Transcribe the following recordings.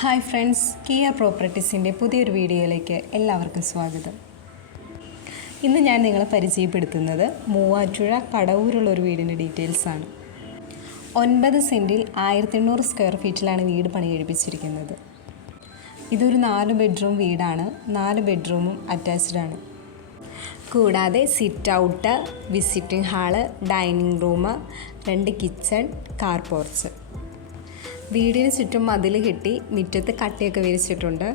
Hi friends, Kia പ്രോപ്പർട്ടീസിൻ്റെ പുതിയൊരു വീഡിയോയിലേക്ക് എല്ലാവർക്കും സ്വാഗതം. ഇന്ന് ഞാൻ നിങ്ങളെ പരിചയപ്പെടുത്തുന്നത് മൂവാറ്റുപുഴ കടവൂരുള്ള ഒരു വീടിൻ്റെ ഡീറ്റെയിൽസാണ്. 9 സെൻറ്റിൽ 1800 സ്ക്വയർ ഫീറ്റിലാണ് വീട് പണി കഴിപ്പിച്ചിരിക്കുന്നത്. ഇതൊരു 4 ബെഡ്റൂം വീടാണ്. 4 ബെഡ്റൂമും അറ്റാച്ച്ഡാണ്. കൂടാതെ sit out, visiting hall, dining room, 2 kitchen, car porch. വീടിന് ചുറ്റും മതിൽ കെട്ടി മുറ്റത്ത് കട്ടിയൊക്കെ വിരിച്ചിട്ടുണ്ട്.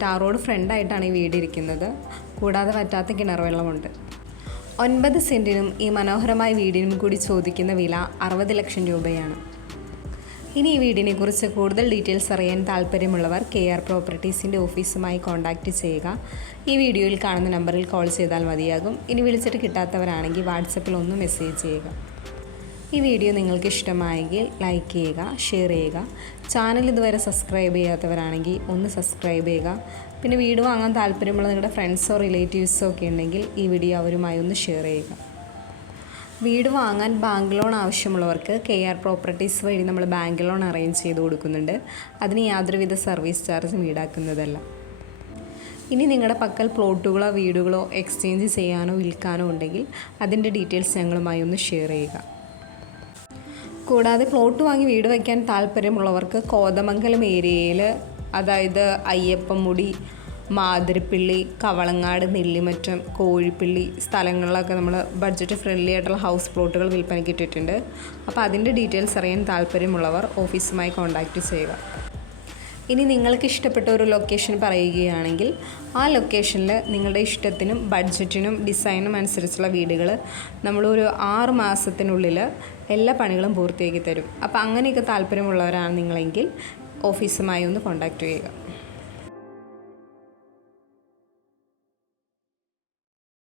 ടാർ റോഡ് ഫ്രണ്ടായിട്ടാണ് ഈ വീട് ഇരിക്കുന്നത്. കൂടാതെ വറ്റാത്ത കിണർ വെള്ളമുണ്ട്. 9 സെൻറ്റിനും ഈ മനോഹരമായ വീടിനും കൂടി ചോദിക്കുന്ന വില 60 ലക്ഷം രൂപയാണ്. ഇനി ഈ വീടിനെക്കുറിച്ച് കൂടുതൽ ഡീറ്റെയിൽസ് അറിയാൻ താല്പര്യമുള്ളവർ KR പ്രോപ്പർട്ടീസിൻ്റെ ഓഫീസുമായി കോൺടാക്റ്റ് ചെയ്യുക. ഈ വീഡിയോയിൽ കാണുന്ന നമ്പറിൽ കോൾ ചെയ്താൽ മതിയാകും. ഇനി വിളിച്ചിട്ട് കിട്ടാത്തവരാണെങ്കിൽ വാട്സപ്പിൽ ഒന്ന് മെസ്സേജ് ചെയ്യുക. ഈ വീഡിയോ നിങ്ങൾക്ക് ഇഷ്ടമായെങ്കിൽ ലൈക്ക് ചെയ്യുക, ഷെയർ ചെയ്യുക. ചാനൽ ഇതുവരെ സബ്സ്ക്രൈബ് ചെയ്യാത്തവരാണെങ്കിൽ ഒന്ന് സബ്സ്ക്രൈബ് ചെയ്യുക. പിന്നെ വീട് വാങ്ങാൻ താല്പര്യമുള്ള നിങ്ങളുടെ ഫ്രണ്ട്സോ റിലേറ്റീവ്സോ ഒക്കെ ഉണ്ടെങ്കിൽ ഈ വീഡിയോ അവരുമായി ഒന്ന് ഷെയർ ചെയ്യുക. വീട് വാങ്ങാൻ ബാങ്ക് ലോൺ ആവശ്യമുള്ളവർക്ക് KR പ്രോപ്പർട്ടീസ് വഴി നമ്മൾ ബാങ്ക് ലോൺ അറേഞ്ച് ചെയ്ത് കൊടുക്കുന്നുണ്ട്. അതിന് യാതൊരുവിധ സർവീസ് ചാർജും ഈടാക്കുന്നതല്ല. ഇനി നിങ്ങളുടെ പക്കൽ പ്ലോട്ടുകളോ വീടുകളോ എക്സ്ചേഞ്ച് ചെയ്യാനോ വിൽക്കാനോ ഉണ്ടെങ്കിൽ അതിൻ്റെ ഡീറ്റെയിൽസ് ഞങ്ങളുമായി ഒന്ന് ഷെയർ ചെയ്യുക. കൂടാതെ പ്ലോട്ട് വാങ്ങി വീട് വയ്ക്കാൻ താല്പര്യമുള്ളവർക്ക് കോതമംഗലം ഏരിയയിൽ, അതായത് അയ്യപ്പൻമുടി, മാതിരപ്പള്ളി, കവളങ്ങാട്, നെല്ലിമറ്റം, കോഴിപ്പള്ളി സ്ഥലങ്ങളിലൊക്കെ നമ്മൾ ബഡ്ജറ്റ് ഫ്രണ്ട്ലി ആയിട്ടുള്ള ഹൗസ് പ്ലോട്ടുകൾ വിൽപ്പനയ്ക്ക് ഇട്ടിട്ടുണ്ട്. അപ്പോൾ അതിൻ്റെ ഡീറ്റെയിൽസ് അറിയാൻ താല്പര്യമുള്ളവർ ഓഫീസുമായി കോൺടാക്റ്റ് ചെയ്യുക. ഇനി നിങ്ങൾക്ക് ഇഷ്ടപ്പെട്ട ഒരു ലൊക്കേഷൻ പറയുകയാണെങ്കിൽ ആ ലൊക്കേഷനിൽ നിങ്ങളുടെ ഇഷ്ടത്തിനും ബഡ്ജറ്റിനും ഡിസൈനും അനുസരിച്ചുള്ള വീടുകൾ നമ്മളൊരു 6 മാസത്തിനുള്ളിൽ എല്ലാ പണികളും പൂർത്തിയാക്കി തരും. അപ്പോൾ അങ്ങനെയൊക്കെ താല്പര്യമുള്ളവരാണ് നിങ്ങളെങ്കിൽ ഓഫീസുമായി ഒന്ന് കോൺടാക്റ്റ് ചെയ്യുക.